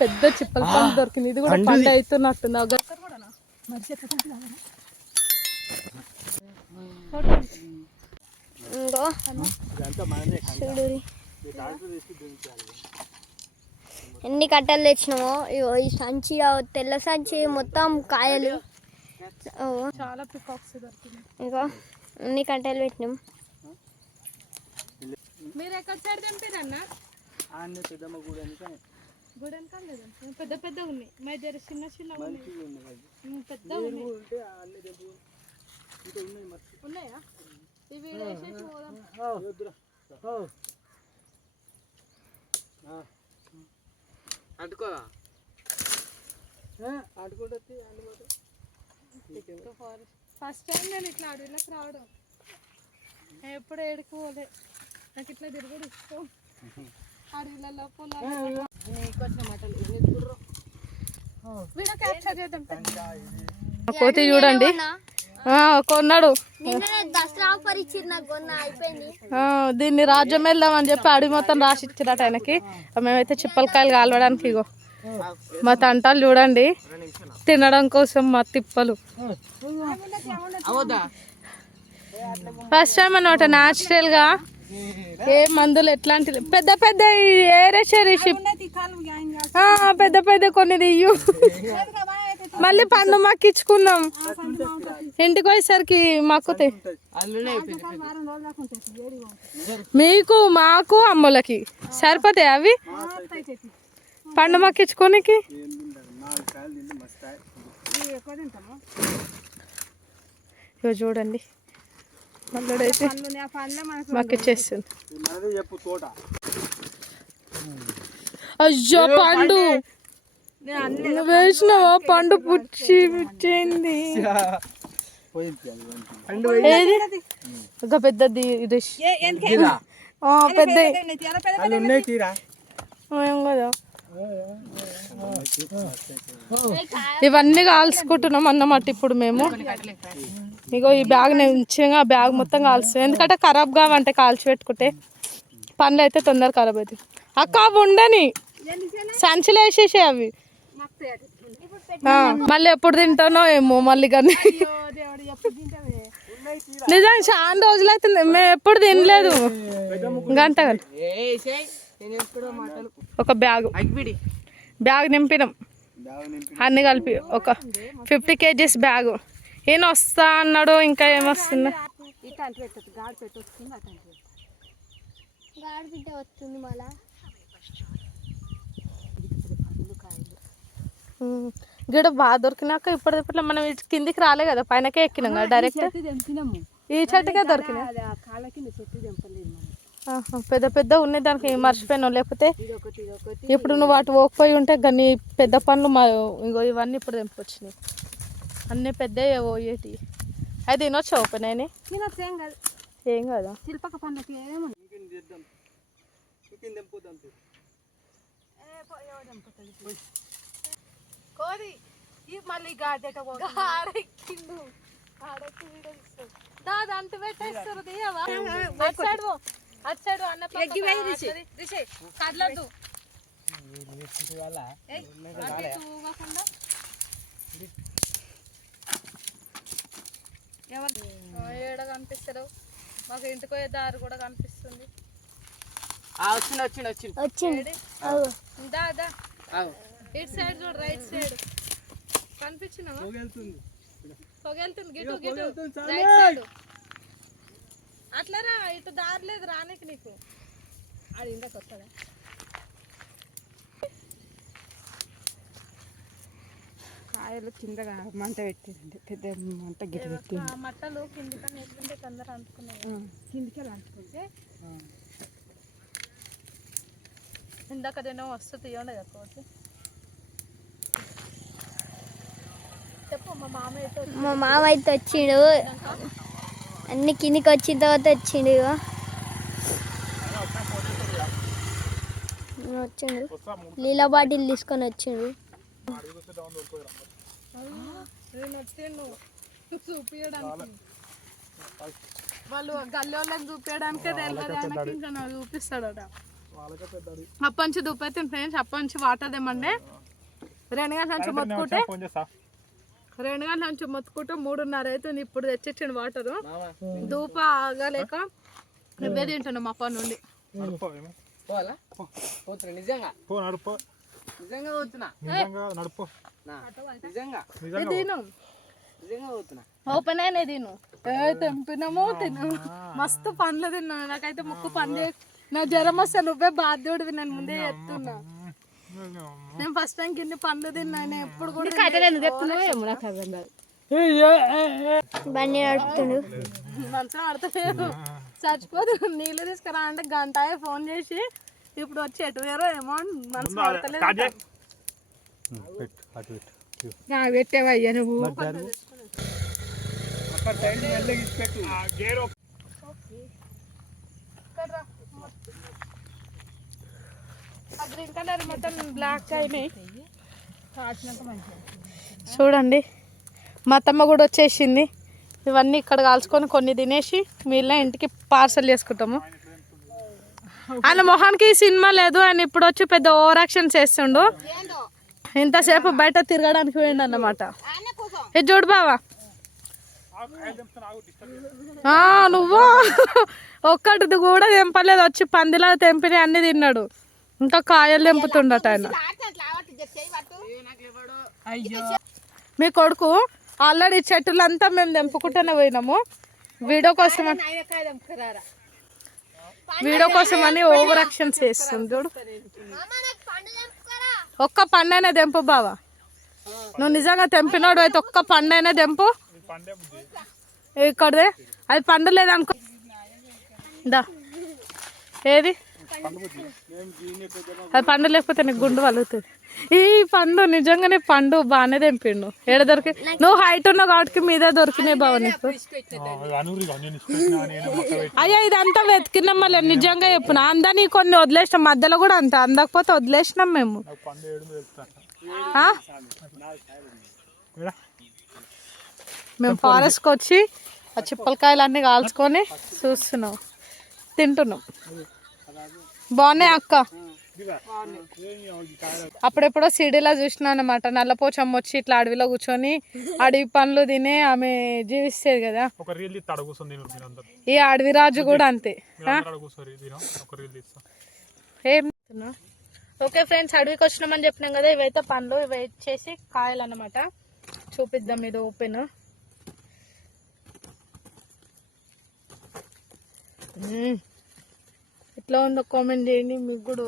పెద్ద చిప్పల పండు దొరికింది. ఇది కూడా పండు అవుతున్నట్టుంది ఎన్ని కట్టలు తెచ్చినామో ఇగో ఈ సంచి తెల్ల సంచి మొత్తం కాయలు. ఓ, చాలా పికాక్స్ దొరికింది ఇంకో అన్ని కట్టలు పెట్టినాం? మీరు ఎక్కడ సైడ్ తెంపారన్నా పెద్దమ్మ కూడా పెద్ద పెద్ద ఉన్నాయి. మా దగ్గర చిన్న చిన్న ఉన్నాయి. పెద్ద ఉన్నాయి ఉన్నాయి. ఇవి వేసేసి పోదాం. అంటుకోదా ఫస్ట్ టైం నేను ఇట్లా అడవిలోకి రావడం. ఎప్పుడు ఏడుకు పోలే. నాకు ఇట్లా తిరుగుడు ఇష్టం. అడవిలలో చేద్దాం కోతి చూడండి. ఆ, కొన్నాడు. దీన్ని రాజ్యం వెళ్దామని చెప్పి అడవి మొత్తం రాసి ఇచ్చిరట ఆయనకి. మేమైతే చిప్పలకాయలు కాలవడానికి ఇగో. మా తంటాలు చూడండి. తినడం కోసం మా తిప్పలు. ఫస్ట్ టైం అనమాట న్యాచురల్గా. ఏ మందులు ఎట్లాంటి పెద్ద పెద్ద పెద్ద పెద్ద కొన్ని తీయు. మళ్ళీ పండు మాకిచ్చుకున్నాం. ఇంటికి పోయేసరికి మాకుతాయి మీకు మాకు అమ్మలకి. సరిపోతాయి అవి? పండు మస్తాయి ఇగో చూడండి. మాకు ఇచ్చేస్తుంది అయ్యో పండు వేసినావా పండు పుచ్చి పుచ్చింది ఒక పెద్దది ఇది ఆ, పెద్ద ఇవన్నీ కాల్చుకుంటున్నాం అన్నమాట ఇప్పుడు మేము ఇగో ఈ బ్యాగ్ నేను ఉంచగా బ్యాగ్ మొత్తం కాల్స్తాం ఎందుకంటే ఖరాబ్ కావంటే కాల్చి పెట్టుకుంటే పనులు అయితే తొందర ఖరాబ్ అవుతాయి. అక్క అవి ఉండని. సంచిలో వేసేసే అవి. మళ్ళీ ఎప్పుడు తింటానో ఏమో మళ్ళీ కానీ నిజంగా చాలా రోజులు అవుతుంది. మేము ఎప్పుడు తినలేదు. గంట ఒక బ్యాగ్. బ్యాగ్ నింపినాం. అన్ని కలిపి ఒక ఫిఫ్టీ కేజీస్ బ్యాగ్. ఈయన వస్తా అన్నాడు ఇంకా ఏమొస్తుందా వస్తుంది మళ్ళా గిడ బాగా దొరికినాక ఇప్పుడు ఇప్పట్లో మనం ఇటు కిందికి రాలే కదా పైనకే ఎక్కినాం కదా డైరెక్ట్ ఈ చెట్టుకే దొరికినాయి ఆహా, పెద్ద పెద్ద ఉన్నాయి దానికి మర్చిపోయినావు? లేకపోతే ఇప్పుడు నువ్వు అటు పోకపోయి ఉంటే గన్ని పెద్ద పనులు మా ఇంకో ఇవన్నీ ఇప్పుడు తెంపుకొచ్చినాయి అన్నీ పెద్ద పోయేటి అది తినొచ్చా ఓపెన్ అయినాయి తినొచ్చేం కాదు. ఏం కదా? శిల్పక పండ్లకి ఏమో చేద్దాం. చికెన్ తెంపుదాం కోది మళ్ళీ గాడెట దాదా అంటు పెట్టేస్తారు తీయవా? అటు సైడ్ పో. అటు సైడ్ అన్న కదలద్దు. తూగకుండా ఆ, ఏడ కనిపిస్తారు మాకు ఇంటికి పోయే దారి కూడా కనిపిస్తుంది. వచ్చింది వచ్చింది వచ్చింది వచ్చింది అవు. దా దా. ఇటు సైడ్ చూడు రైట్ సైడ్. పొగెళ్తుంది. గిటు గిటు రైట్ సైడ్. అట్లా రా ఇటు దారి లేదు రానికి నీకు. అది ఇందాక వస్తుందా? కాయలు కిందగా మంట పెట్టింది పెద్ద మంట గిట్ట పెట్టి మట్టలు కిందికని ఎట్లుంటే తొందర అంటుకున్నాయి. కిందికి అంటుకుంటే ఇందాక నేను వస్తూ తీయండి కదా కోతి. చెప్పు మా మామ ఎటు మా మామ అయితే వచ్చిండు. అన్ని కిందికి వచ్చిన తర్వాత వచ్చిండు వచ్చిండు. లీలా బాటిల్ తీసుకొని వచ్చిండు. వాళ్ళు గల్లోళ్ళకి చూపించడానికే తెలియదు ఇంకా నాకు చూపిస్తాడట. అప్పటి నుంచి దుప్పైతుంది ఫ్రెండ్స్ అప్పటి నుంచి వాటర్ తెమ్మండి రెండు గంటల నుంచి మొత్తుకుంటే రెండు గంటల నుంచి మొత్తుకుంటే మూడున్నర అవుతుంది ఇప్పుడు తెచ్చిచ్చిండు వాటర్. దూప ఆగలేక నువ్వే తింటున్నాం అప్పటి నుండి పోవాలా? పోతున్నా నిజంగా? పో నడుపో నిజంగా పోతున్నా. నిజంగా నడుపో. నా, నిజంగా. ఇది తిను? నిజంగా పోతున్నా. ఓపెన్ అయినా తిను. ఏ తెంపినాము తిను. మస్తు పండ్లు తిన్నాను నాకైతే ముక్కు పండు నా జ్వరం వస్తే నువ్వే బాధ్యుడివి నేను ముందే చెప్తున్నా. నేను ఫస్ట్ టైం కింద పండ్లు తిన్నాను ఎప్పుడు కూడా బండి నడుపుతుండు. మంచిగా ఆడతలేదు. చచ్చిపోదు. నీళ్ళు తీసుకురా అంటే గంట ఫోన్ చేసి ఇప్పుడు వచ్చి ఎటు వేరో ఏమో అని మనసు పెట్టావయ్యా నువ్వు. గ్రీన్ కలర్ మొత్తం బ్లాక్ అయినాయి చూడండి. మా అత్తమ్మ కూడా వచ్చేసింది. ఇవన్నీ ఇక్కడ కాల్చుకొని కొన్ని తినేసి మిగిలిన ఇంటికి పార్సల్ చేసుకుంటాము. ఆయన మొహానికి సినిమా లేదు ఆయన ఇప్పుడు వచ్చి పెద్ద ఓవర్ యాక్షన్ చేస్తుండు. ఇంతసేపు బయట తిరగడానికి పోయిండు అన్నమాట ఇది చూడు బావా. నువ్వు? ఒక్కటిది కూడా తెంపలేదు. వచ్చి పందిలా తెంపిని అన్ని తిన్నాడు. ఇంకా కాయలు తెంపుతుండట ఆయన. మీ కొడుకు ఆల్రెడీ చెట్టులంతా మేము తెంపుకుంటూనే పోయినాము. వీడియో కోసం వీడియో కోసం అని ఓవర్ యాక్షన్ చేస్తుంది చూడు. ఒక్క పండైనా తెంపు బావా. నువ్వు నిజంగా తెంపినాడు అయితే ఒక్క పండైనా తెంపు. ఇక్కడదే. అది పండు లేదనుకో. దా. ఏది? అది పండు లేకపోతే నీకు గుండు వలుగుతుంది. ఈ పండు నిజంగానే పండు బాగానే తెంపిండు. ఏడ దొరికి నువ్వు హైట్ ఉన్నావు కాబట్టి మీద దొరికినాయి బావ నీకు. అయ్యా ఇదంతా వెతికినాం మళ్ళీ. నిజంగా చెప్పున? అందని కొన్ని వదిలేసినాం. మధ్యలో కూడా అంత. అందకపోతే వదిలేసినాం మేము. మేము ఫారెస్ట్కి వచ్చి ఆ చిప్పలకాయలు అన్నీ కాల్చుకొని చూస్తున్నాం. తింటున్నాం. బాగున్నాయి అక్క? అప్పుడెప్పుడో సిడీలో చూసినా అనమాట నల్లపోచమ్మ వచ్చి ఇట్లా అడవిలో కూర్చొని అడవి పండ్లు తిని ఆమె జీవిస్తుంది కదా. ఈ అడవి రాజు కూడా అంతే ఏం ఓకే ఫ్రెండ్స్ అడవికి వచ్చినామని చెప్పినాం కదా ఇవైతే పండ్లు ఇవి వచ్చేసి కాయలు అన్నమాట. చూపిద్దాం ఇది ఓపెన్. ఎట్లా ఉందో కామెంట్ చేయండి. మీకు కూడా